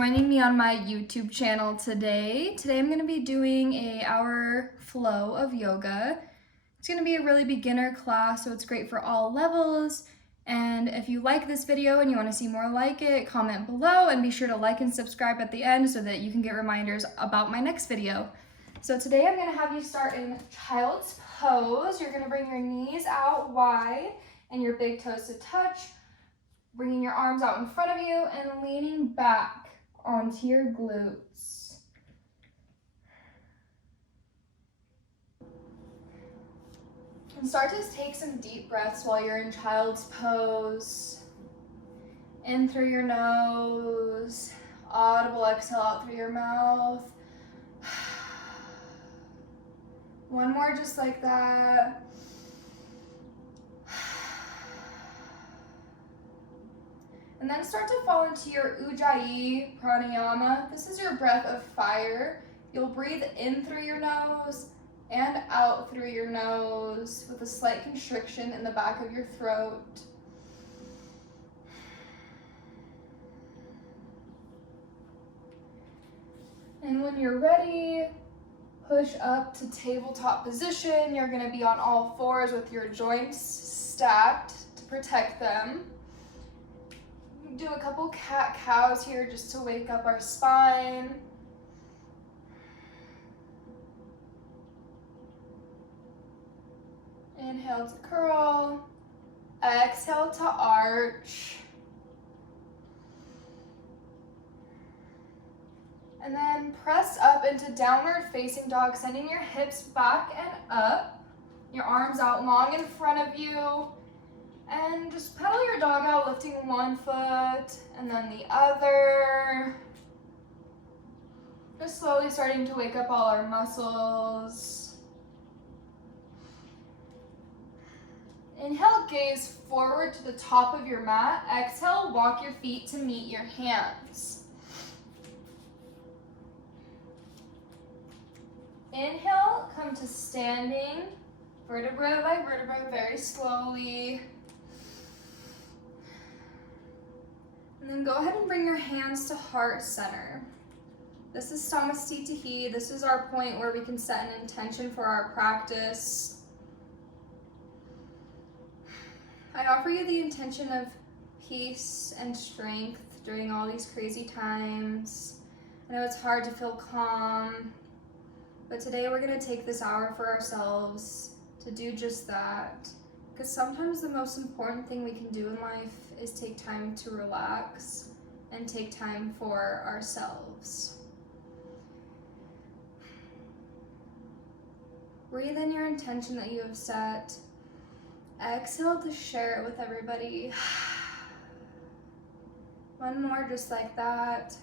joining me on my YouTube channel today. Today I'm going to be doing an hour flow of yoga. It's going to be a really beginner class, so it's great for all levels. And if you like this video and you want to see more like it, comment below and be sure to like and subscribe at the end so that you can get reminders about my next video. So today I'm going to have you start in child's pose. You're going to bring your knees out wide and your big toes to touch, bringing your arms out in front of you and leaning back onto your glutes. And start to take some deep breaths while you're in child's pose. In through your nose, audible exhale out through your mouth. One more just like that. And then start to fall into your Ujjayi pranayama. This is your breath of fire. You'll breathe in through your nose and out through your nose with a slight constriction in the back of your throat. And when you're ready, push up to tabletop position. You're going to be on all fours with your joints stacked to protect them. Do a couple cat-cows here just to wake up our spine. Inhale to curl. Exhale to arch. And then press up into downward facing dog, sending your hips back and up. Your arms out long in front of you. And just pedal your dog out, lifting one foot and then the other. Just slowly starting to wake up all our muscles. Inhale, gaze forward to the top of your mat. Exhale, walk your feet to meet your hands. Inhale, come to standing, vertebra by vertebra, very slowly. And then go ahead and bring your hands to heart center. This is Namaste. This is our point where we can set an intention for our practice. I offer you the intention of peace and strength during all these crazy times. I know it's hard to feel calm, but today we're going to take this hour for ourselves to do just that. Because sometimes the most important thing we can do in life is take time to relax and take time for ourselves. Breathe in your intention that you have set. Exhale to share it with everybody. One more just like that.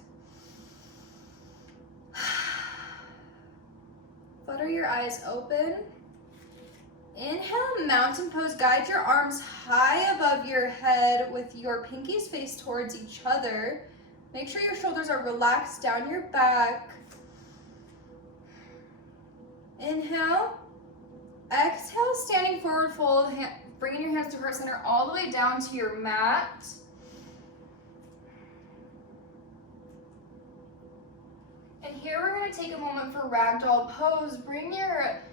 Flutter your eyes open. Inhale, mountain pose. Guide your arms high above your head with your pinkies face towards each other. Make sure your shoulders are relaxed down your back. Inhale. Exhale, standing forward fold, bringing your hands to heart center all the way down to your mat. And here we're going to take a moment for ragdoll pose. Bring your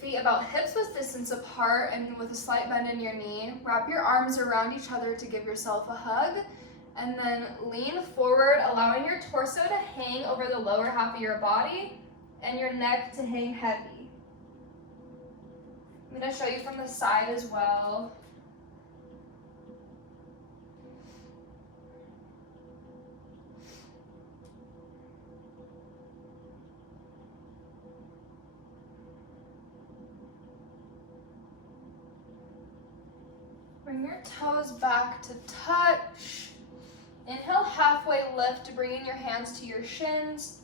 feet about hips-width distance apart and with a slight bend in your knee. Wrap your arms around each other to give yourself a hug. And then lean forward, allowing your torso to hang over the lower half of your body and your neck to hang heavy. I'm going to show you from the side as well. Bring your toes back to touch. Inhale, halfway lift to bring in your hands to your shins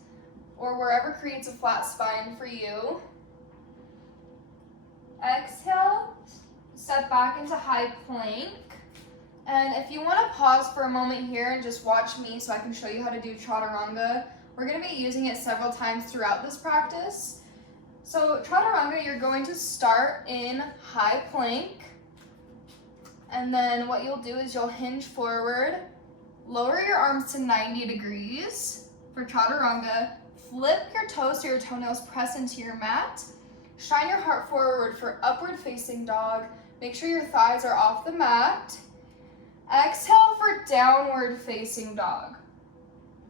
or wherever creates a flat spine for you. Exhale, step back into high plank. And if you want to pause for a moment here and just watch me so I can show you how to do chaturanga, we're going to be using it several times throughout this practice. So chaturanga, you're going to start in high plank. And then what you'll do is you'll hinge forward Lower your arms to 90 degrees for chaturanga. Flip your toes so your toenails press into your mat. Shine your heart forward for upward facing dog. Make sure your thighs are off the mat. Exhale for downward facing dog.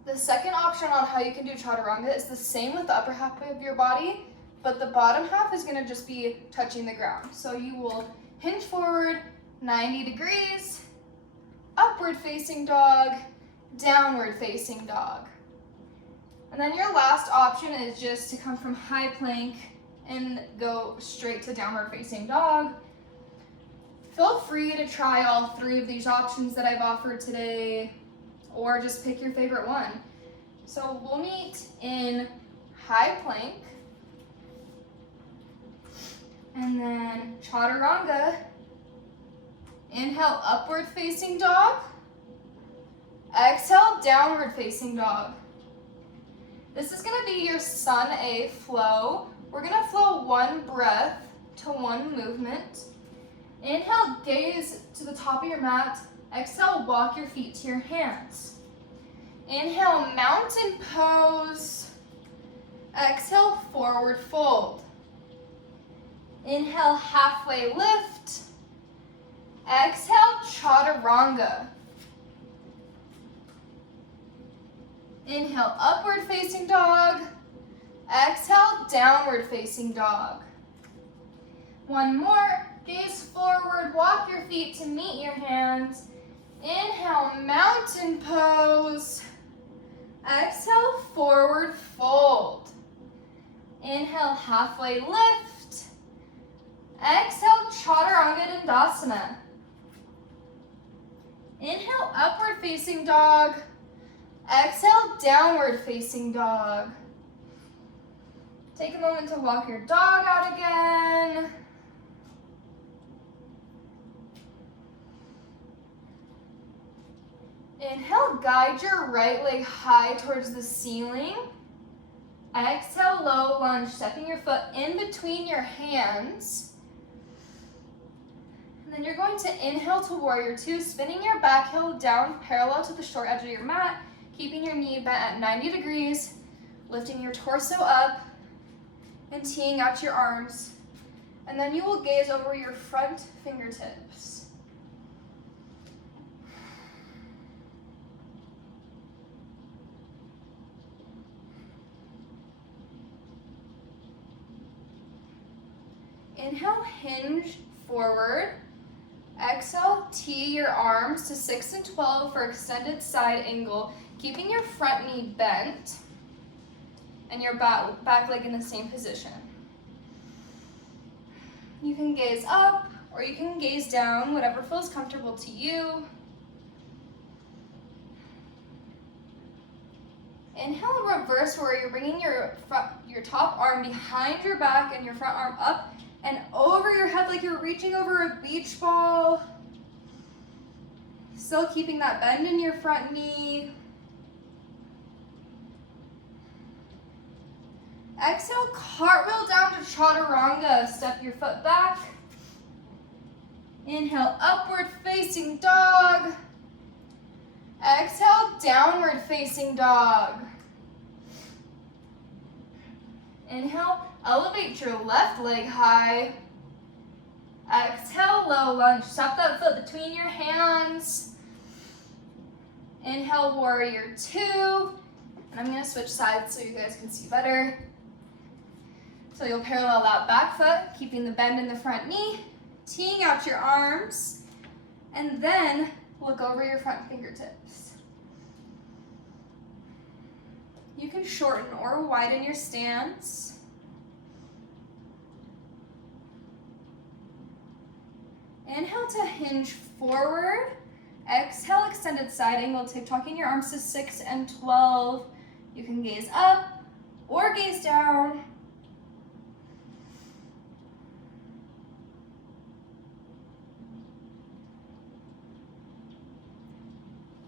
The second option on how you can do chaturanga is the same with the upper half of your body, but the bottom half is gonna just be touching the ground. So you will hinge forward 90 degrees, upward facing dog, downward facing dog. And then your last option is just to come from high plank and go straight to downward facing dog. Feel free to try all three of these options that I've offered today, or just pick your favorite one. So we'll meet in high plank, and then chaturanga. Inhale, upward facing dog. Exhale, downward facing dog. This is gonna be your Sun A flow. We're gonna flow one breath to one movement. Inhale, gaze to the top of your mat. Exhale, walk your feet to your hands. Inhale, mountain pose. Exhale, forward fold. Inhale, halfway lift. Exhale, chaturanga. Inhale, upward facing dog. Exhale, downward facing dog. One more. Gaze forward, walk your feet to meet your hands. Inhale, mountain pose. Exhale, forward fold. Inhale, halfway lift. Exhale, chaturanga dandasana. Inhale, upward facing dog. Exhale, downward facing dog. Take a moment to walk your dog out again. Inhale, guide your right leg high towards the ceiling. Exhale, low lunge, stepping your foot in between your hands. And then you're going to inhale to warrior two, spinning your back heel down parallel to the short edge of your mat, keeping your knee bent at 90 degrees, lifting your torso up and teeing out your arms. And then you will gaze over your front fingertips. Inhale, hinge forward. Exhale, tee your arms to 6 and 12 for extended side angle, keeping your front knee bent and your back leg in the same position. You can gaze up or you can gaze down, whatever feels comfortable to you. Inhale, reverse warrior, bringing your top arm behind your back and your front arm up and over your head like you're reaching over a beach ball. Still keeping that bend in your front knee. Exhale, cartwheel down to chaturanga. Step your foot back. Inhale, upward facing dog. Exhale, downward facing dog. Inhale, elevate your left leg high. Exhale, low lunge. Step that foot between your hands. Inhale, warrior two. And I'm gonna switch sides so you guys can see better. So you'll parallel that back foot, keeping the bend in the front knee, teeing out your arms, and then look over your front fingertips. You can shorten or widen your stance. Inhale to hinge forward. Exhale, extended side angle, tucking your arms to 6 and 12. You can gaze up or gaze down.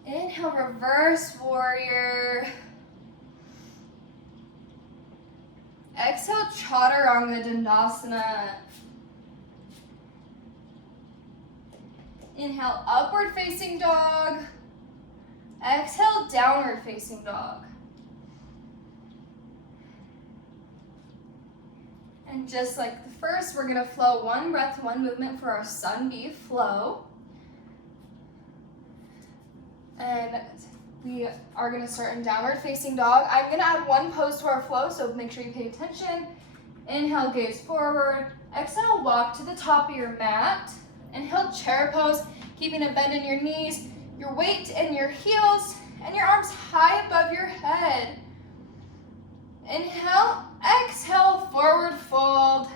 Inhale, reverse warrior. Exhale, chaturanga dandasana. Inhale, upward facing dog. Exhale, downward facing dog. And just like the first, we're gonna flow one breath, one movement for our sun B flow. And we are gonna start in downward facing dog. I'm gonna add one pose to our flow, so make sure you pay attention. Inhale, gaze forward. Exhale, walk to the top of your mat. Inhale, chair pose, keeping a bend in your knees, your weight in your heels, and your arms high above your head. Inhale, exhale, forward fold.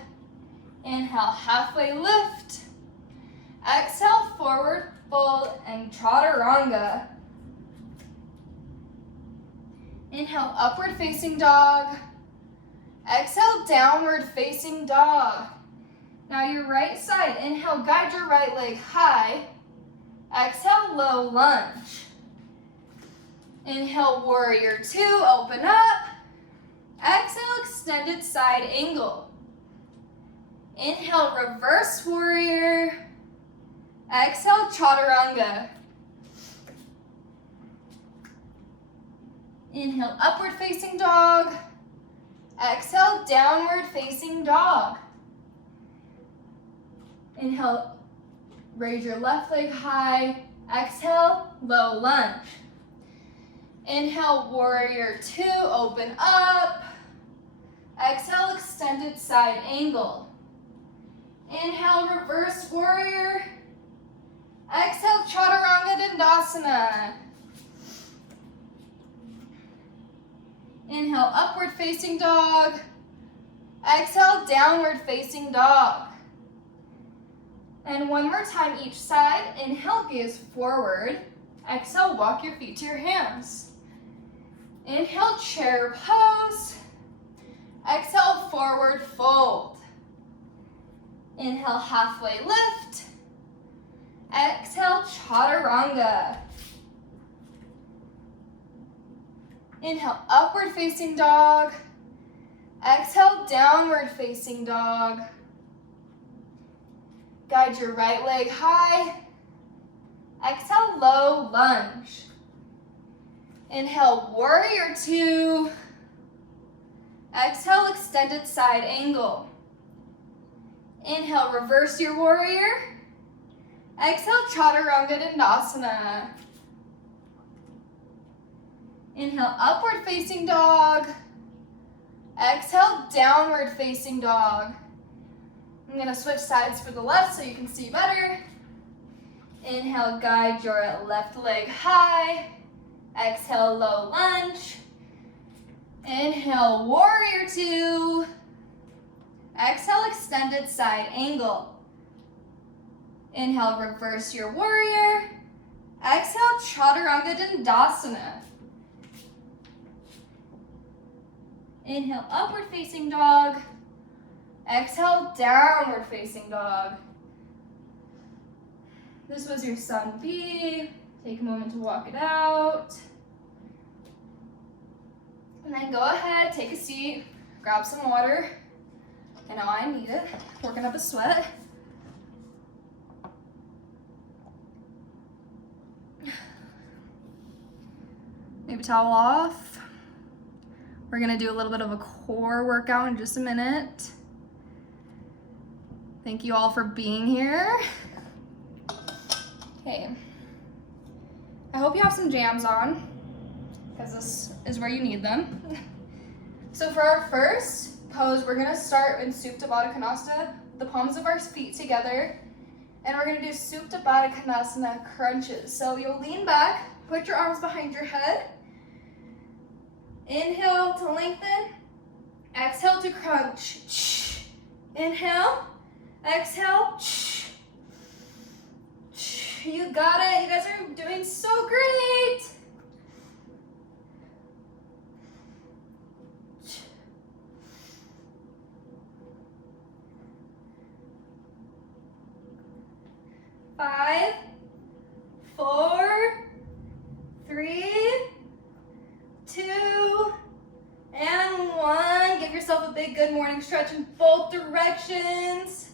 Inhale, halfway lift. Exhale, forward fold and chaturanga. Inhale, upward facing dog. Exhale, downward facing dog. Now your right side, inhale, guide your right leg high. Exhale, low lunge. Inhale, warrior two, open up. Exhale, extended side angle. Inhale, reverse warrior. Exhale, chaturanga. Inhale, upward facing dog. Exhale, downward facing dog. Inhale, raise your left leg high. Exhale, low lunge. Inhale, warrior two, open up. Exhale, extended side angle. Inhale, reverse warrior. Exhale, chaturanga dandasana. Inhale, upward facing dog. Exhale, downward facing dog. And one more time each side. Inhale, gaze forward. Exhale, walk your feet to your hands. Inhale, chair pose. Exhale, forward fold. Inhale, halfway lift. Exhale, chaturanga. Inhale, upward facing dog. Exhale, downward facing dog. Guide your right leg high. Exhale, low lunge. Inhale, warrior two. Exhale, extended side angle. Inhale, reverse your warrior. Exhale, chaturanga dandasana. Inhale, upward facing dog. Exhale, downward facing dog. I'm gonna switch sides for the left so you can see better. Inhale, guide your left leg high. Exhale, low lunge. Inhale, warrior two. Exhale, extended side angle. Inhale, reverse your warrior. Exhale, chaturanga dandasana. Inhale, upward facing dog. Exhale, downward facing dog. This was your sun B. Take a moment to walk it out. And then go ahead, take a seat, grab some water. I know I need it, working up a sweat. Maybe towel off. We're gonna do a little bit of a core workout in just a minute. Thank you all for being here. Okay. I hope you have some jams on, because this is where you need them. So for our first pose, we're gonna start in Supta Baddha Konasana, the palms of our feet together, and we're gonna do Supta Baddha Konasana crunches. So you'll lean back, put your arms behind your head, inhale to lengthen, exhale to crunch. Inhale, exhale. You got it. You guys are doing so great. Five, 4, 3, 2, and 1. Give yourself a big good morning stretch in both directions.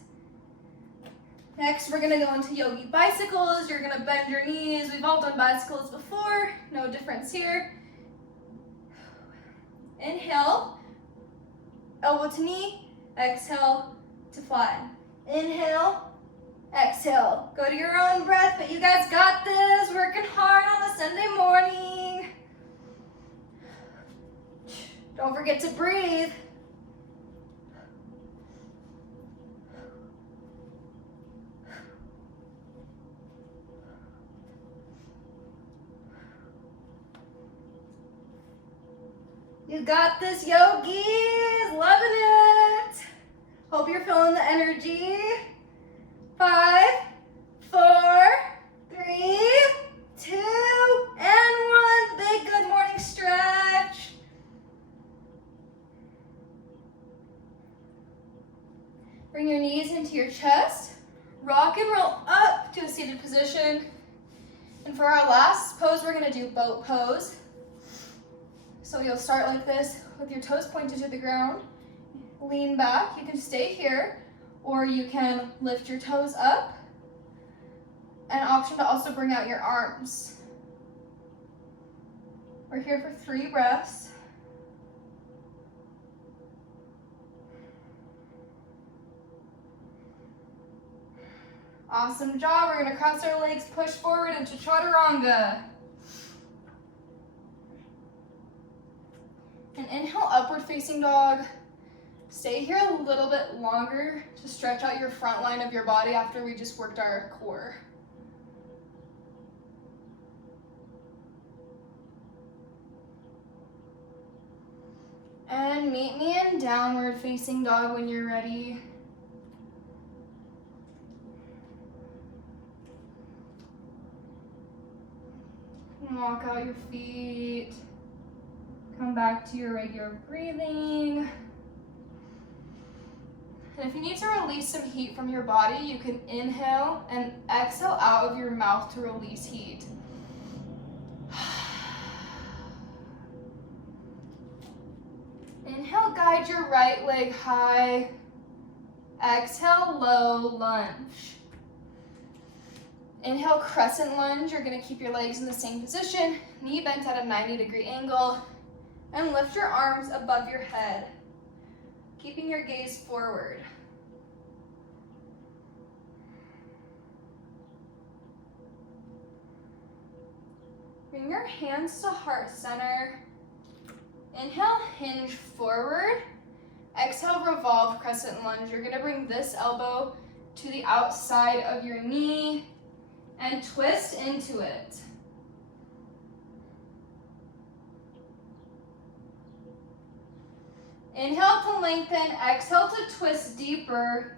Next, we're gonna go into yogi bicycles. You're gonna bend your knees. We've all done bicycles before, no difference here. Inhale, elbow to knee, exhale to flatten. Inhale, exhale. Go to your own breath, but you guys got this. Working hard on a Sunday morning. Don't forget to breathe. You got this, yogis. Loving it. Hope you're feeling the energy. 5, 4, 3, 2, and 1. Big good morning stretch. Bring your knees into your chest. Rock and roll up to a seated position. And for our last pose, we're gonna do boat pose. So you'll start like this with your toes pointed to the ground. Lean back, you can stay here, or you can lift your toes up. An option to also bring out your arms. We're here for 3 breaths. Awesome job. We're gonna cross our legs, push forward into chaturanga. And inhale, upward facing dog. Stay here a little bit longer to stretch out your front line of your body after we just worked our core. And meet me in downward facing dog when you're ready. Walk out your feet. Come back to your regular breathing. And if you need to release some heat from your body, you can inhale and exhale out of your mouth to release heat. Inhale, guide your right leg high. Exhale, low lunge. Inhale, crescent lunge. You're gonna keep your legs in the same position, knee bent at a 90-degree angle. And lift your arms above your head, keeping your gaze forward. Bring your hands to heart center. Inhale, hinge forward. Exhale, revolve crescent lunge. You're gonna bring this elbow to the outside of your knee and twist into it. Inhale to lengthen, exhale to twist deeper.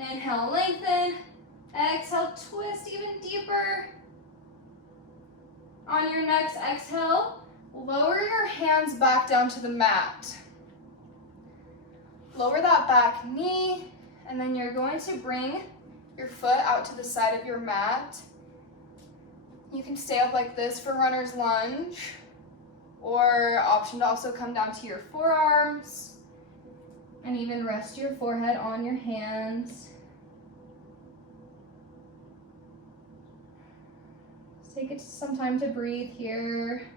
Inhale, lengthen, exhale, twist even deeper. On your next exhale, lower your hands back down to the mat. Lower that back knee, and then you're going to bring your foot out to the side of your mat. You can stay up like this for runner's lunge. Or option to also come down to your forearms and even rest your forehead on your hands. Take some time to breathe here.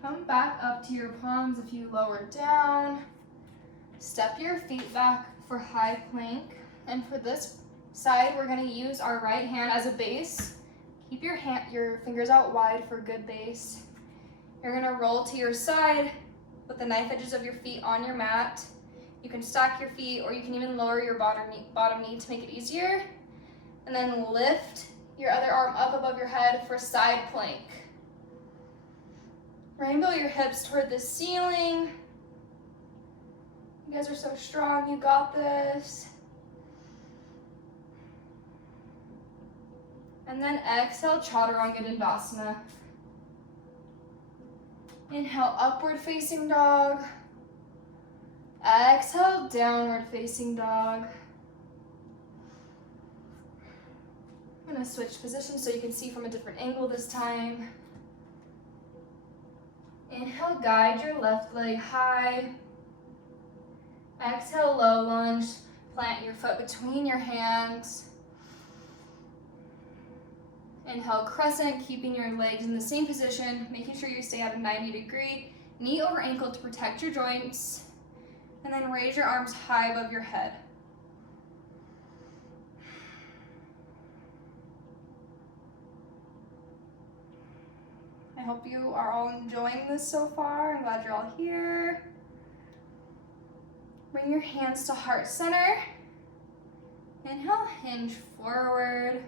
Come back up to your palms if you lower down. Step your feet back for high plank. And for this side, we're gonna use our right hand as a base. Keep your fingers out wide for good base. You're gonna roll to your side with the knife edges of your feet on your mat. You can stack your feet, or you can even lower your bottom knee to make it easier. And then lift your other arm up above your head for side plank. Rainbow your hips toward the ceiling. You guys are so strong, you got this. And then exhale, Chaturanga Dandasana. Inhale, upward facing dog. Exhale, downward facing dog. I'm gonna switch positions so you can see from a different angle this time. Inhale, guide your left leg high. Exhale, low lunge. Plant your foot between your hands. Inhale, crescent, keeping your legs in the same position, making sure you stay at a 90-degree, knee over ankle to protect your joints. And then raise your arms high above your head. I hope you are all enjoying this so far. I'm glad you're all here. Bring your hands to heart center. Inhale, hinge forward.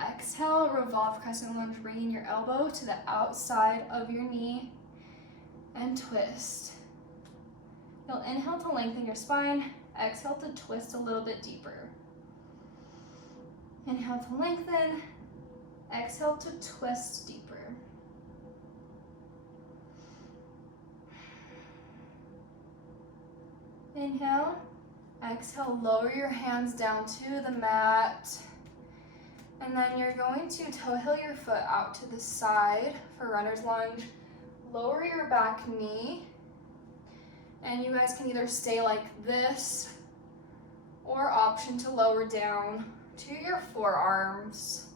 Exhale, revolve crescent lunge, bringing your elbow to the outside of your knee and twist. You'll inhale to lengthen your spine. Exhale to twist a little bit deeper. Inhale to lengthen. Exhale to twist deeper. Inhale. Exhale, lower your hands down to the mat. And then you're going to toe heel your foot out to the side for runner's lunge. Lower your back knee. And you guys can either stay like this or option to lower down to your forearms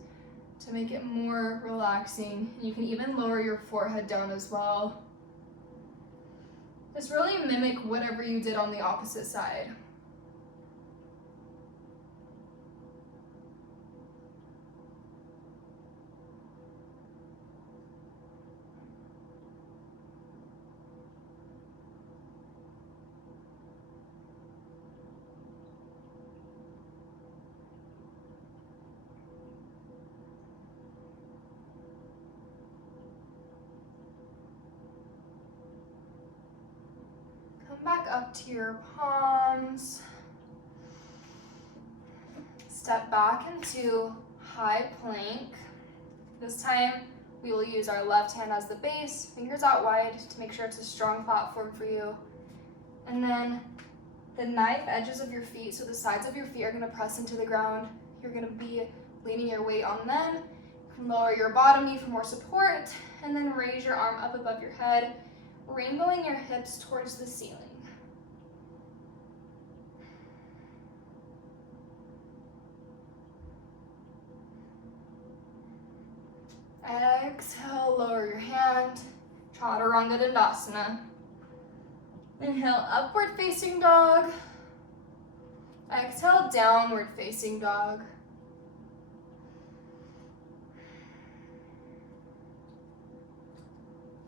to make it more relaxing. You can even lower your forehead down as well. Just really mimic whatever you did on the opposite side. Back up to your palms. Step back into high plank. This time we will use our left hand as the base, fingers out wide to make sure it's a strong platform for you. And then the knife edges of your feet, so the sides of your feet are gonna press into the ground. You're gonna be leaning your weight on them. You can lower your bottom knee for more support, and then raise your arm up above your head, rainbowing your hips towards the ceiling. Exhale, lower your hand, Chaturanga Dandasana. Inhale, upward facing dog. Exhale, downward facing dog.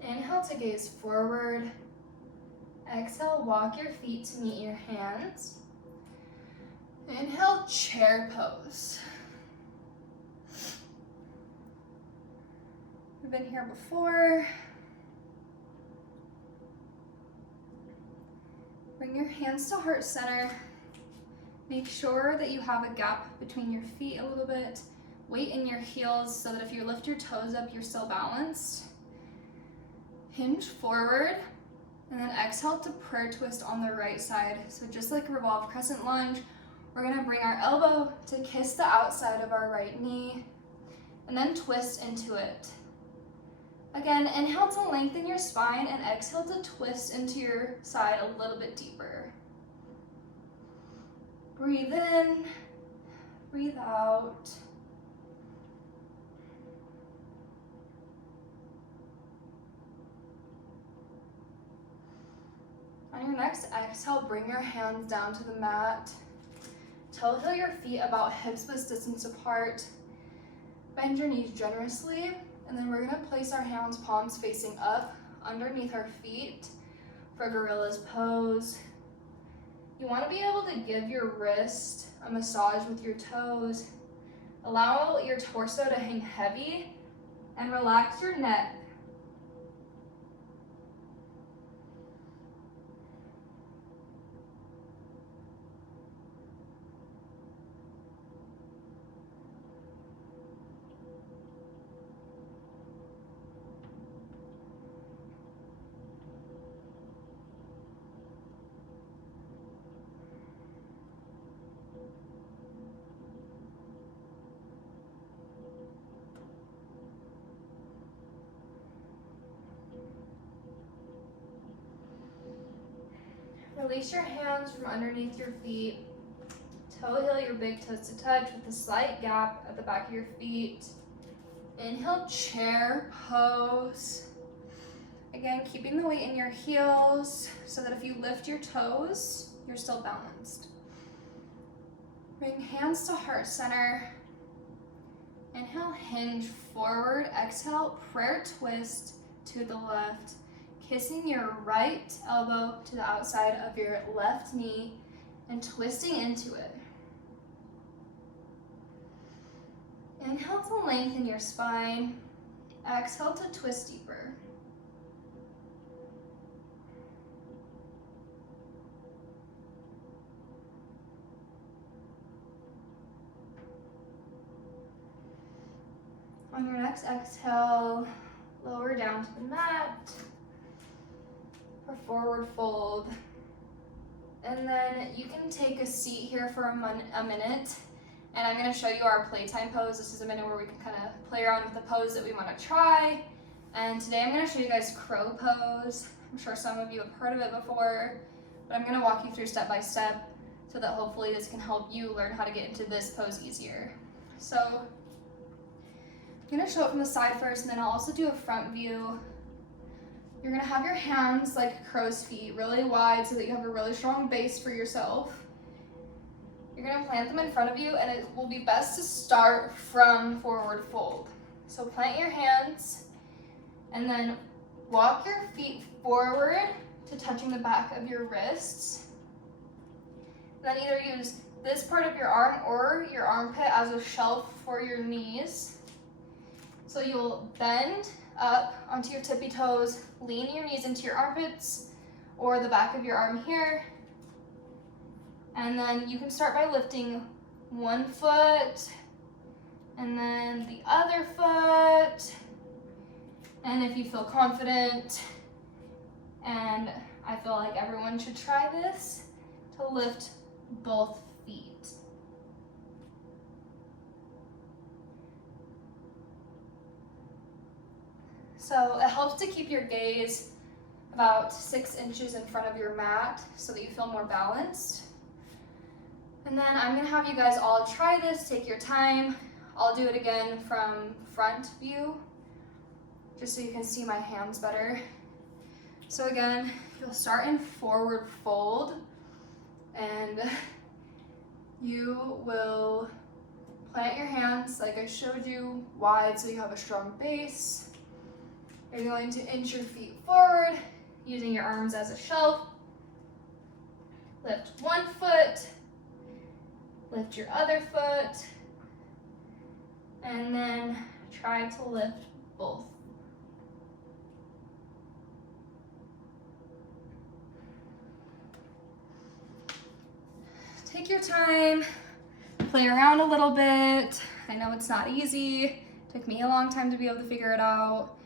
Inhale to gaze forward. Exhale, walk your feet to meet your hands. Inhale, chair pose. We've been here before. Bring your hands to heart center. Make sure that you have a gap between your feet a little bit. Weight in your heels so that if you lift your toes up, you're still balanced. Hinge forward, and then exhale to prayer twist on the right side. So just like a revolve crescent lunge, we're gonna bring our elbow to kiss the outside of our right knee, and then twist into it. Again, inhale to lengthen your spine, and exhale to twist into your side a little bit deeper. Breathe in, breathe out. On your next exhale, bring your hands down to the mat. Toe heel your feet about hips width distance apart. Bend your knees generously, and then we're gonna place our hands palms facing up underneath our feet for gorilla's pose. You wanna be able to give your wrist a massage with your toes. Allow your torso to hang heavy and relax your neck. Release your hands from underneath your feet. Toe heel your big toes to touch with a slight gap at the back of your feet. Inhale, chair pose. Again, keeping the weight in your heels so that if you lift your toes, you're still balanced. Bring hands to heart center. Inhale, hinge forward. Exhale, prayer twist to the left. Kissing your right elbow to the outside of your left knee and twisting into it. Inhale to lengthen your spine. Exhale to twist deeper. On your next exhale, lower down to the mat for forward fold. And then you can take a seat here for a minute. And I'm going to show you our playtime pose. This is a minute where we can kind of play around with the pose that we want to try. And today I'm going to show you guys crow pose. I'm sure some of you have heard of it before, but I'm going to walk you through step by step so that hopefully this can help you learn how to get into this pose easier. So I'm going to show it from the side first, and then I'll also do a front view. You're going to have your hands like crow's feet, really wide so that you have a really strong base for yourself. You're going to plant them in front of you, and it will be best to start from forward fold. So plant your hands, and then walk your feet forward to touching the back of your wrists. Then either use this part of your arm or your armpit as a shelf for your knees. So you'll bend up onto your tippy toes, lean your knees into your armpits or the back of your arm here. And then you can start by lifting one foot and then the other foot. And if you feel confident, and I feel like everyone should try this, to lift both feet. So it helps to keep your gaze about 6 inches in front of your mat so that you feel more balanced. And then I'm gonna have you guys all try this, take your time. I'll do it again from front view, just so you can see my hands better. So again, you'll start in forward fold, and you will plant your hands like I showed you, wide so you have a strong base. You're going to inch your feet forward, using your arms as a shelf. Lift one foot, lift your other foot, and then try to lift both. Take your time, play around a little bit. I know it's not easy. It took me a long time to be able to figure it out.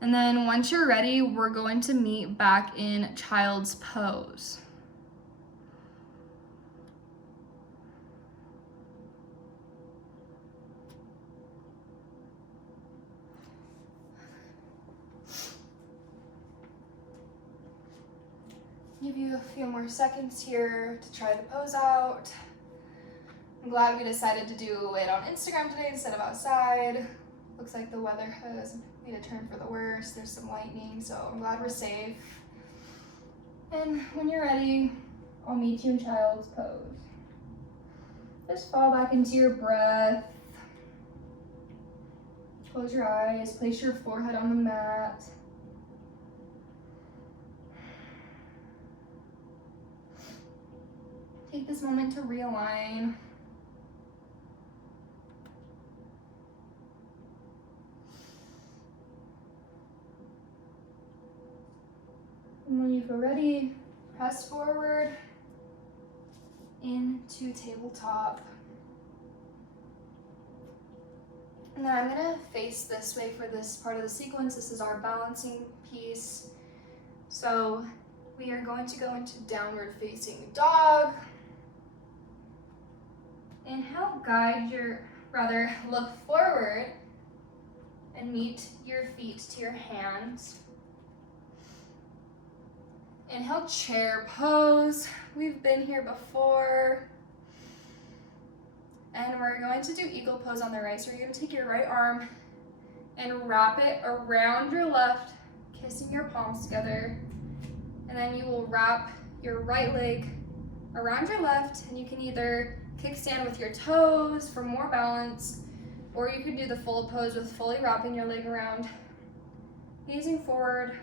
And then once you're ready, we're going to meet back in child's pose. Give you a few more seconds here to try the pose out. I'm glad we decided to do it on Instagram today instead of outside. Looks like the weather has made a turn for the worse. There's some lightning, so I'm glad we're safe. And when you're ready, I'll meet you in child's pose. Just fall back into your breath. Close your eyes, place your forehead on the mat. Take this moment to realign. And when you feel ready, press forward into tabletop. And then I'm gonna face this way for this part of the sequence. This is our balancing piece. So we are going to go into downward facing dog. Inhale, look forward and meet your feet to your hands. Inhale, chair pose. We've been here before. And we're going to do eagle pose on the right. So you're going to take your right arm and wrap it around your left, kissing your palms together. And then you will wrap your right leg around your left, and you can either kickstand with your toes for more balance, or you could do the full pose with fully wrapping your leg around, gazing forward.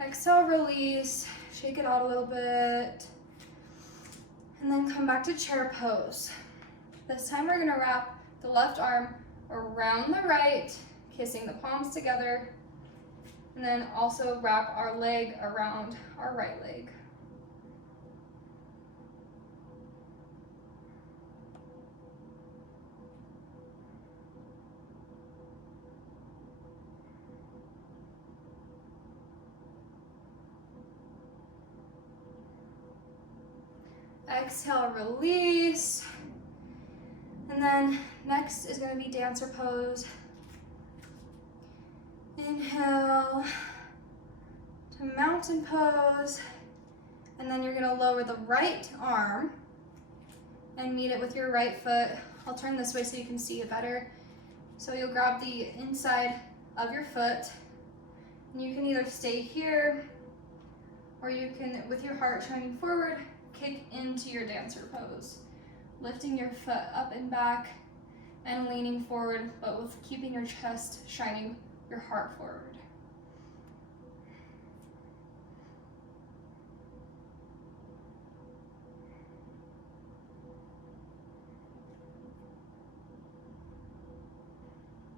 Exhale, release, shake it out a little bit, and then come back to chair pose. This time we're gonna wrap the left arm around the right, kissing the palms together, and then also wrap our leg around our right leg. Exhale, release. And then next is going to be dancer pose. Inhale to mountain pose. And then you're going to lower the right arm and meet it with your right foot. I'll turn this way so you can see it better. So you'll grab the inside of your foot, and you can either stay here, or you can, with your heart shining forward, kick into your dancer pose, lifting your foot up and back and leaning forward, but with keeping your chest shining, your heart forward.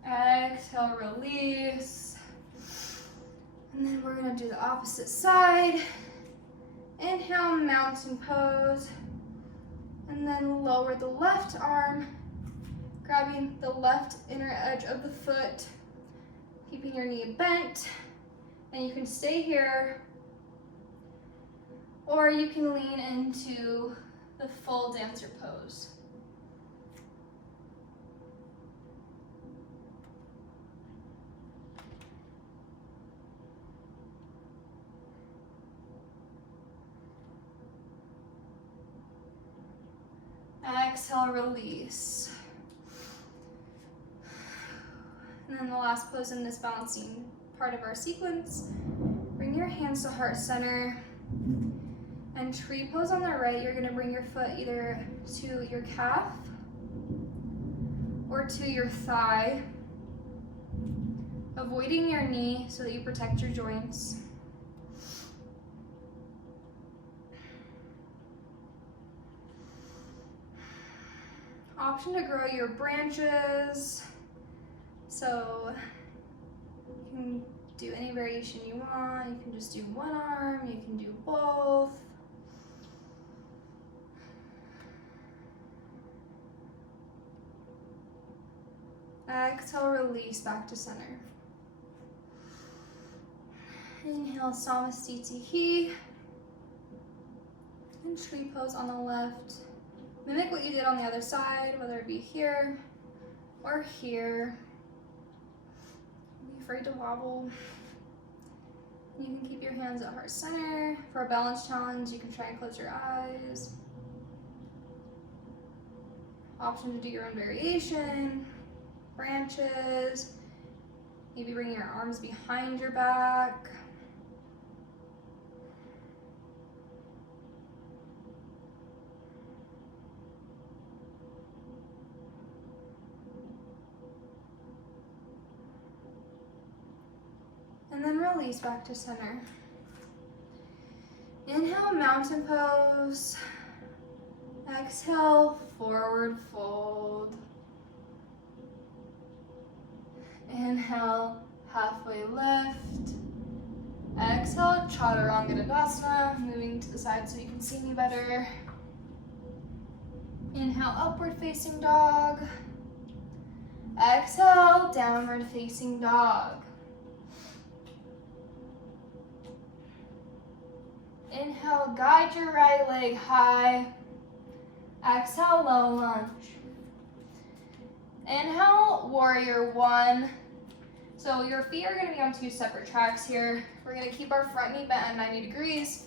Exhale, release. And then we're gonna do the opposite side. Inhale, mountain pose, and then lower the left arm, grabbing the left inner edge of the foot, keeping your knee bent, and you can stay here, or you can lean into the full dancer pose. Exhale, release. And then the last pose in this balancing part of our sequence, bring your hands to heart center. And tree pose on the right, you're gonna bring your foot either to your calf or to your thigh, avoiding your knee so that you protect your joints. Option to grow your branches, so you can do any variation you want. You can just do one arm, you can do both. Exhale, release back to center. Inhale, Namaste, and tree pose on the left. Mimic what you did on the other side, whether it be here or here. Don't be afraid to wobble. You can keep your hands at heart center. For a balance challenge, you can try and close your eyes. Option to do your own variation. Branches. Maybe bring your arms behind your back. And then release back to center. Inhale, mountain pose. Exhale, forward fold. Inhale, halfway lift. Exhale, Chaturanga Dandasana, moving to the side so you can see me better. Inhale, upward facing dog. Exhale, downward facing dog. Inhale, guide your right leg high. Exhale, low lunge. Inhale, warrior one. So your feet are going to be on two separate tracks here. We're going to keep our front knee bent at 90 degrees,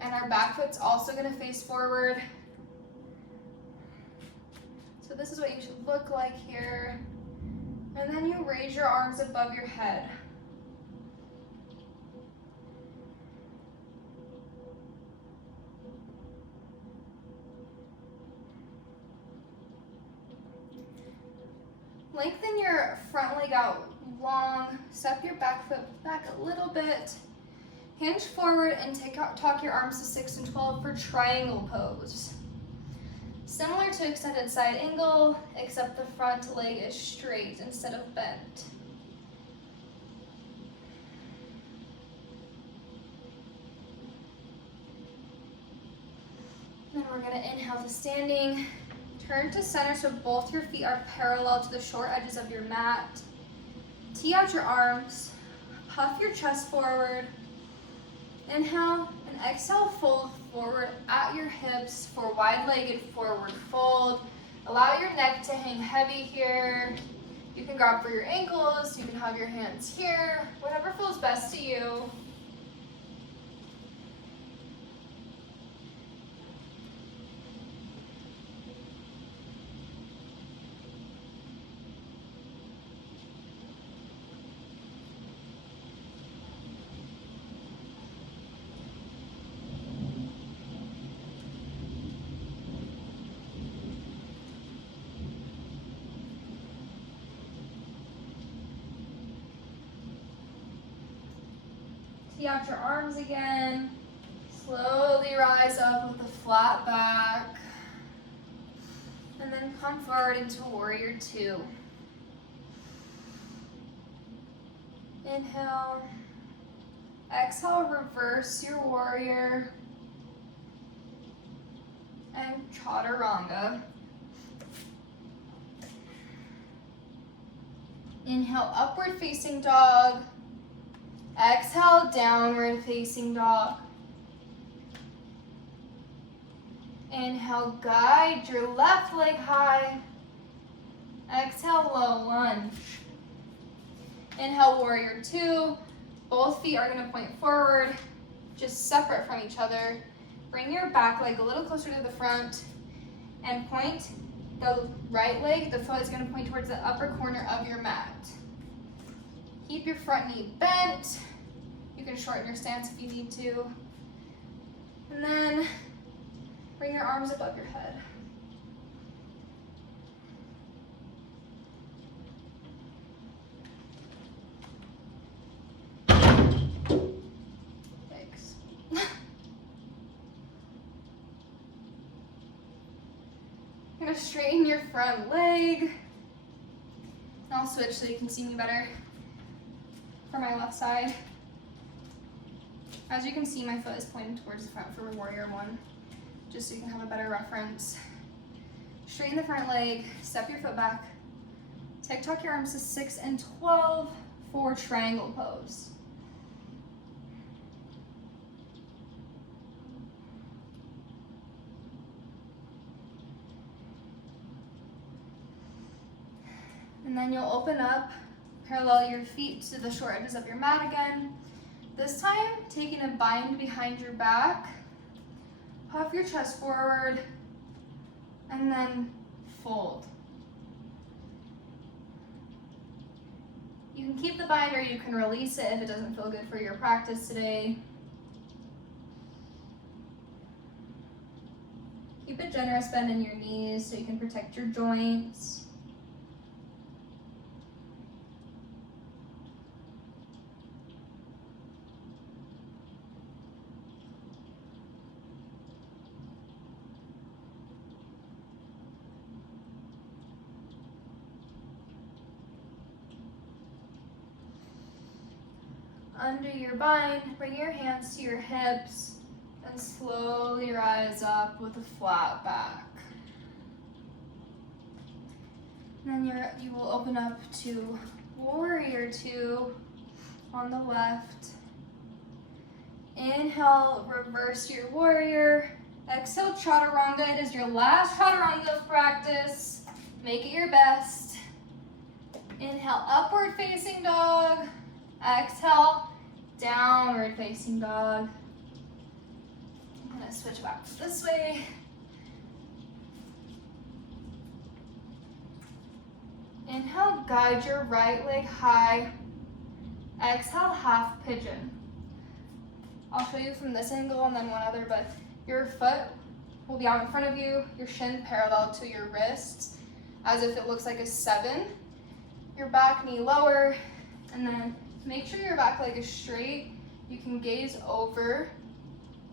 and our back foot's also going to face forward. So this is what you should look like here. And then you raise your arms above your head. Lengthen your front leg out long, step your back foot back a little bit, hinge forward and tuck your arms to 6 and 12 for triangle pose. Similar to extended side angle, except the front leg is straight instead of bent. Then we're going to inhale to standing. Turn to center so both your feet are parallel to the short edges of your mat. Tee out your arms, puff your chest forward. Inhale and exhale, fold forward at your hips for wide-legged forward fold. Allow your neck to hang heavy here. You can grab for your ankles, you can have your hands here, whatever feels best to you. Tee out your arms again. Slowly rise up with a flat back. And then come forward into warrior two. Inhale. Exhale, reverse your warrior. And chaturanga. Inhale, upward facing dog. Exhale, downward facing dog. Inhale, guide your left leg high. Exhale, low lunge. Inhale, warrior two. Both feet are going to point forward, just separate from each other. Bring your back leg a little closer to the front and point the right leg. The foot is going to point towards the upper corner of your mat. Keep your front knee bent. You can shorten your stance if you need to. And then bring your arms above your head. Thanks. You're gonna straighten your front leg. And I'll switch so you can see me better for my left side. As you can see, my foot is pointing towards the front for warrior one, just so you can have a better reference. Straighten the front leg, step your foot back. Tuck your arms to 6 and 12 for triangle pose. And then you'll open up, parallel your feet to the short edges of your mat again. This time, taking a bind behind your back, puff your chest forward, and then fold. You can keep the bind or you can release it if it doesn't feel good for your practice today. Keep a generous bend in your knees so you can protect your joints. Under your bind, bring your hands to your hips and slowly rise up with a flat back. And then you will open up to warrior two on the left. Inhale, reverse your warrior. Exhale, chaturanga. It is your last chaturanga practice. Make it your best. Inhale, upward facing dog. Exhale, downward facing dog. I'm gonna switch back to this way. Inhale, guide your right leg high. Exhale, half pigeon. I'll show you from this angle and then one other, but your foot will be out in front of you, your shin parallel to your wrists, as if it looks like a 7. Your back knee lower, and then make sure your back leg is straight. You can gaze over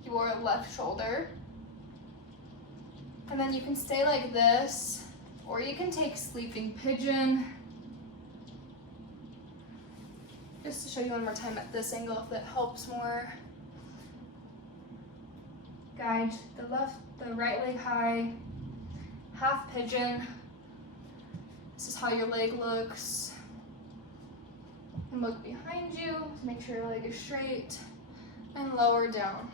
your left shoulder. And then you can stay like this, or you can take sleeping pigeon. Just to show you one more time at this angle if that helps more. Guide the right leg high, half pigeon. This is how your leg looks. And look behind you to make sure your leg is straight, and lower down.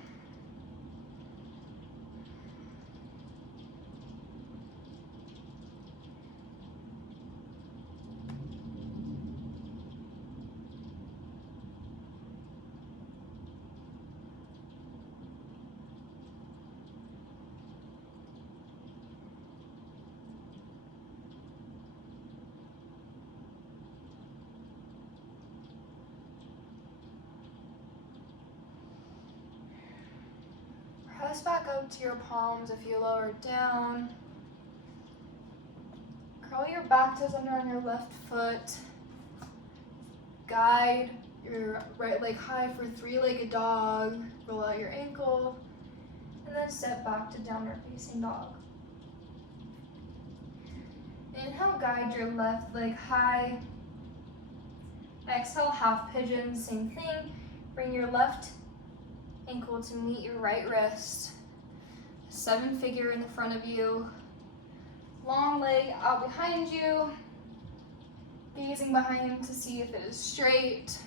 Press back up to your palms if you lower down. Curl your back toes under on your left foot. Guide your right leg high for 3-legged dog. Roll out your ankle. And then step back to downward facing dog. Inhale, guide your left leg high. Exhale, half pigeon, same thing. Bring your left ankle to meet your right wrist. 7-figure in the front of you. Long leg out behind you. Gazing behind to see if it is straight.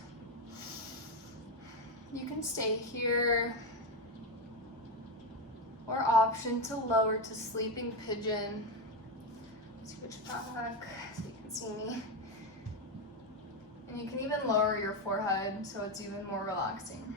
You can stay here. Or option to lower to sleeping pigeon. Switch back so you can see me. And you can even lower your forehead so it's even more relaxing.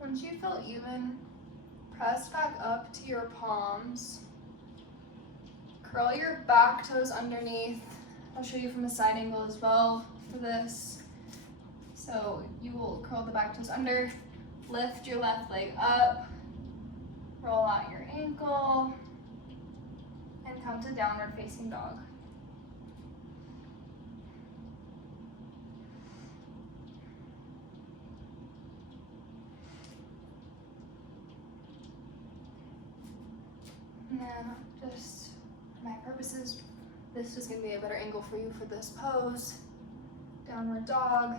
Once you feel even, press back up to your palms. Curl your back toes underneath. I'll show you from a side angle as well for this. So you will curl the back toes under, lift your left leg up, roll out your ankle, and come to downward facing dog. And then just for my purposes, this is going to be a better angle for you for this pose. Downward dog.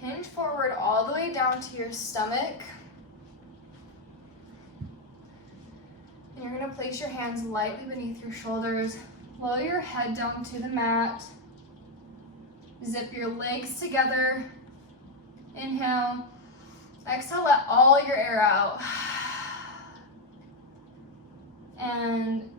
Hinge forward all the way down to your stomach. And you're going to place your hands lightly beneath your shoulders. Lower your head down to the mat. Zip your legs together. Inhale. Exhale, let all your air out. And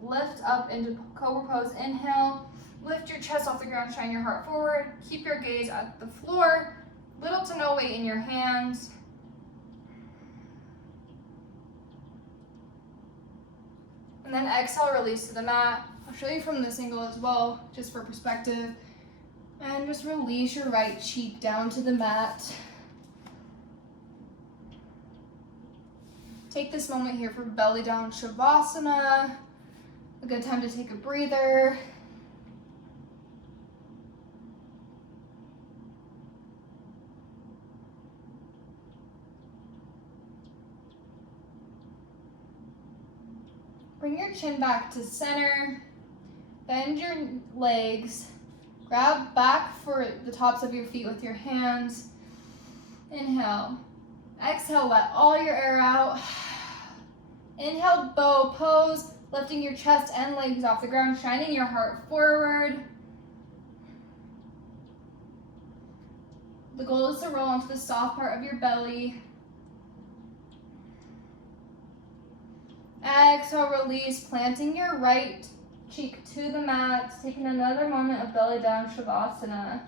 lift up into cobra pose. Inhale, lift your chest off the ground, shine your heart forward. Keep your gaze at the floor. Little to no weight in your hands. And then exhale, release to the mat. I'll show you from this angle as well, just for perspective. And just release your right cheek down to the mat. Take this moment here for belly down Shavasana. A good time to take a breather. Bring your chin back to center. Bend your legs. Grab back for the tops of your feet with your hands. Inhale. Exhale, let all your air out. Inhale, bow pose, lifting your chest and legs off the ground, shining your heart forward. The goal is to roll onto the soft part of your belly. Exhale, release, planting your right cheek to the mat, taking another moment of belly down Shavasana.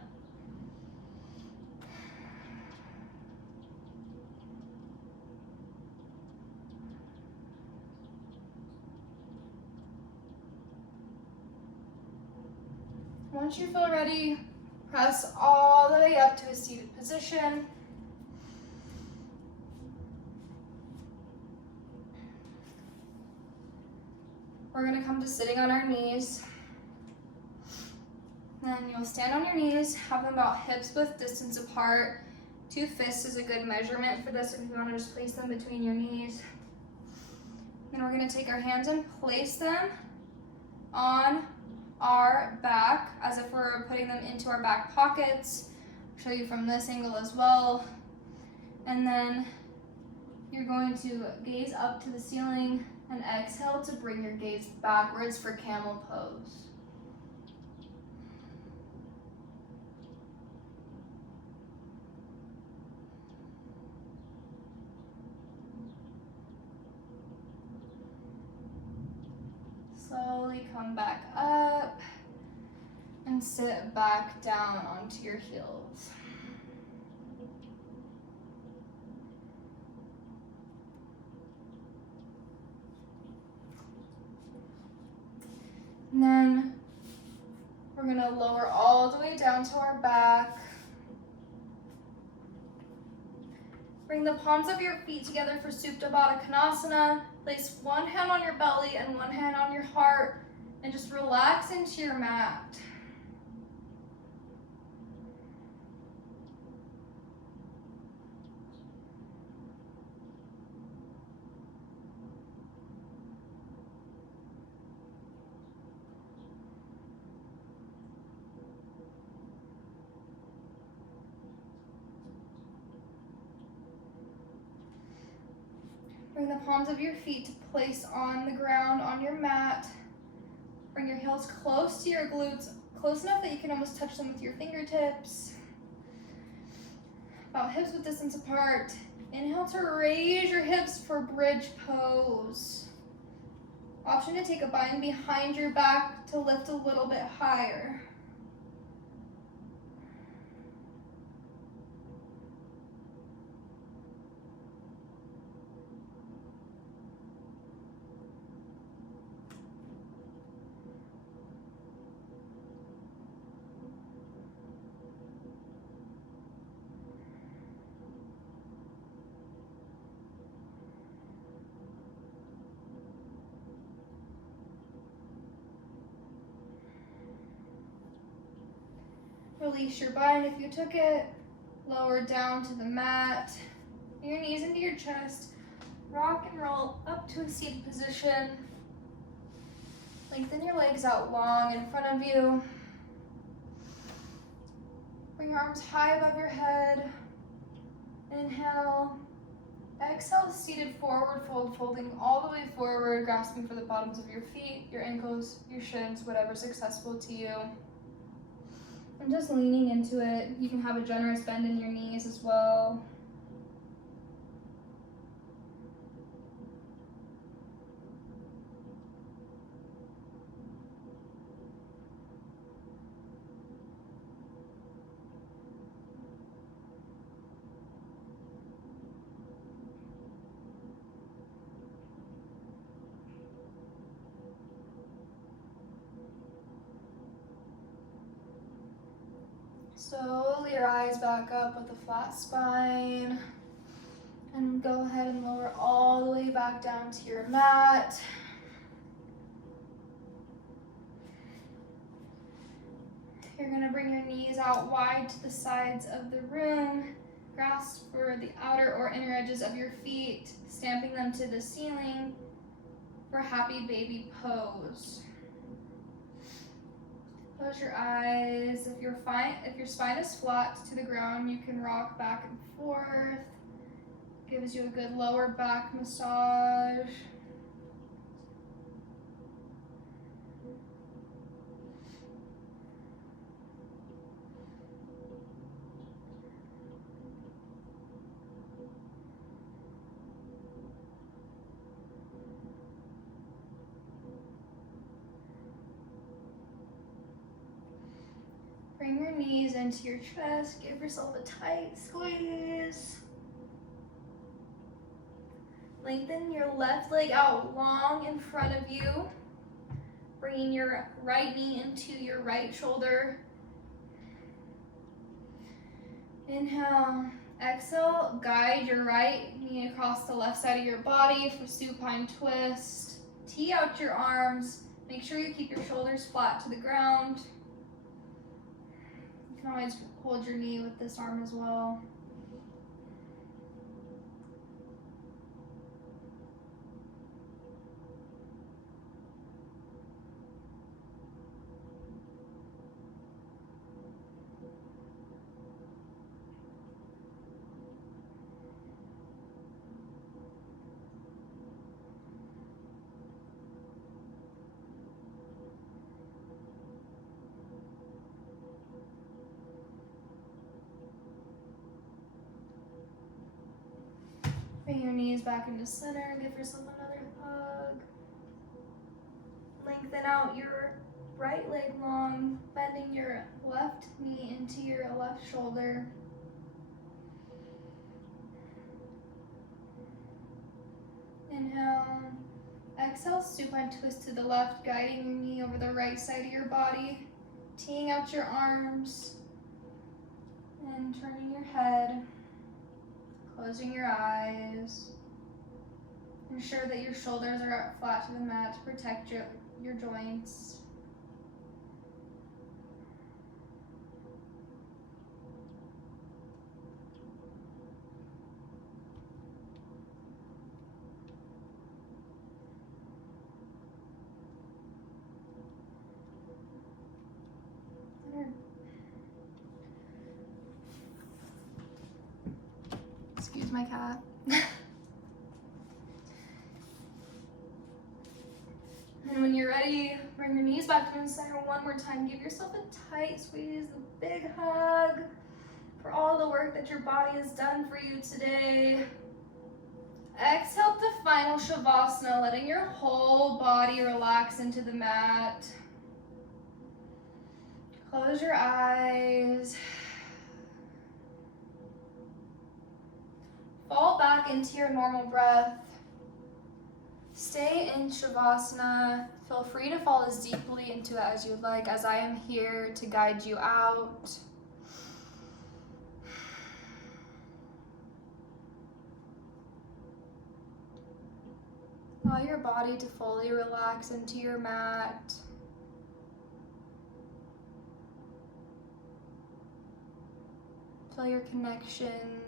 Once you feel ready, press all the way up to a seated position. We're going to come to sitting on our knees. Then you'll stand on your knees, have them about hips width distance apart. 2 fists is a good measurement for this if you want to just place them between your knees. Then we're going to take our hands and place them on our back as if we're putting them into our back pockets. I'll show you from this angle as well. And then you're going to gaze up to the ceiling and exhale to bring your gaze backwards for camel pose. Slowly come back up and sit back down onto your heels. And then we're going to lower all the way down to our back. Bring the palms of your feet together for Supta Baddha Konasana. Place one hand on your belly and one hand on your heart, and just relax into your mat. Bring the palms of your feet to place on the ground on your mat. Bring your heels close to your glutes, close enough that you can almost touch them with your fingertips. About hips width distance apart. Inhale to raise your hips for bridge pose. Option to take a bind behind your back to lift a little bit higher. Release your bind if you took it. Lower down to the mat. Your knees into your chest. Rock and roll up to a seated position. Lengthen your legs out long in front of you. Bring your arms high above your head. Inhale. Exhale, seated forward fold, folding all the way forward, grasping for the bottoms of your feet, your ankles, your shins, whatever's accessible to you. And just leaning into it. You can have a generous bend in your knees as well. Slowly rise back up with a flat spine. And go ahead and lower all the way back down to your mat. You're going to bring your knees out wide to the sides of the room. Grasp for the outer or inner edges of your feet, stamping them to the ceiling. for happy baby pose. Close your eyes. If your spine is flat to the ground, you can rock back and forth. Gives you a good lower back massage. Bring your knees into your chest. Give yourself a tight squeeze. Lengthen your left leg out long in front of you. Bringing your right knee into your right shoulder. Inhale. Exhale. Guide your right knee across the left side of your body for supine twist. Tee out your arms. Make sure you keep your shoulders flat to the ground. You can always hold your knee with this arm as well. Bring your knees back into center. Give yourself another hug. Lengthen out your right leg long, bending your left knee into your left shoulder. Inhale. Exhale, supine twist to the left, guiding your knee over the right side of your body. Teeing out your arms and turning your head. Closing your eyes. Ensure that your shoulders are flat to the mat to protect your joints. Excuse my cat. And when you're ready, bring your knees back to the center one more time. Give yourself a tight squeeze, a big hug for all the work that your body has done for you today. Exhale to final Shavasana, letting your whole body relax into the mat. Close your eyes. Fall back into your normal breath. Stay in Shavasana. Feel free to fall as deeply into it as you'd like, as I am here to guide you out. Allow your body to fully relax into your mat. Feel your connection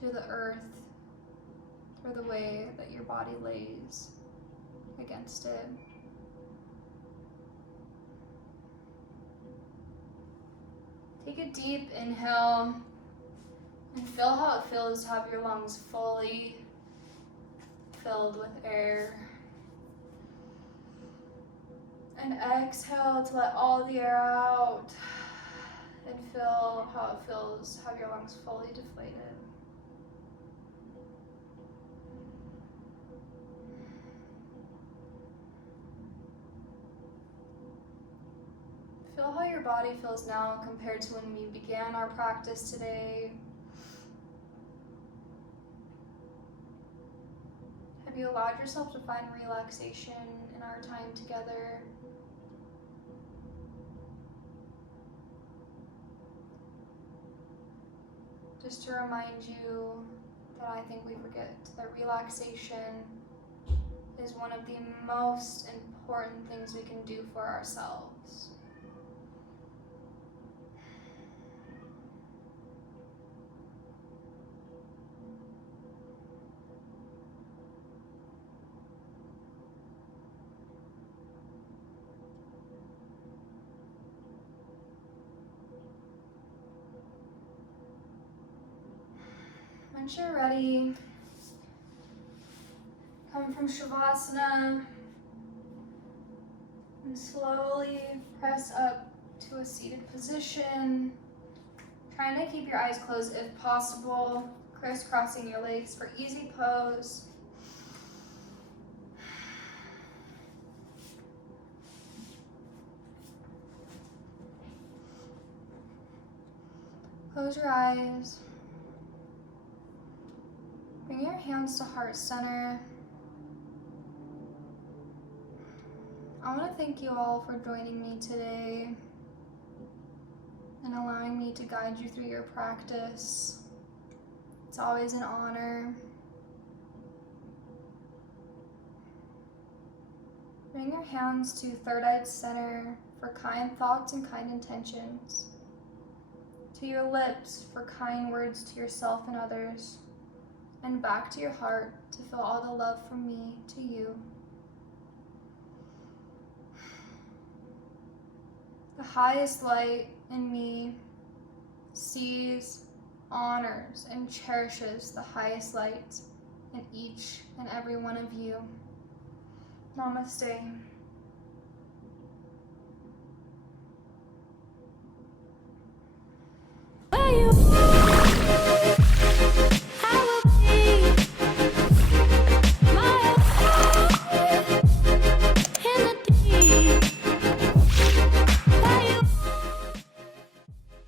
to the earth through the way that your body lays against it. Take a deep inhale and feel how it feels to have your lungs fully filled with air. And exhale to let all the air out and feel how it feels to have your lungs fully deflated. Feel how your body feels now compared to when we began our practice today. Have you allowed yourself to find relaxation in our time together? Just to remind you that I think we forget that relaxation is one of the most important things we can do for ourselves. Once you're ready, come from Shavasana and slowly press up to a seated position. Trying to keep your eyes closed if possible, crisscrossing your legs for easy pose. Close your eyes. Bring your hands to heart center. I want to thank you all for joining me today and allowing me to guide you through your practice. It's always an honor. Bring your hands to third eye center for kind thoughts and kind intentions. To your lips for kind words to yourself and others. And back to your heart to feel all the love from me to you. The highest light in me sees, honors, and cherishes the highest light in each and every one of you. Namaste.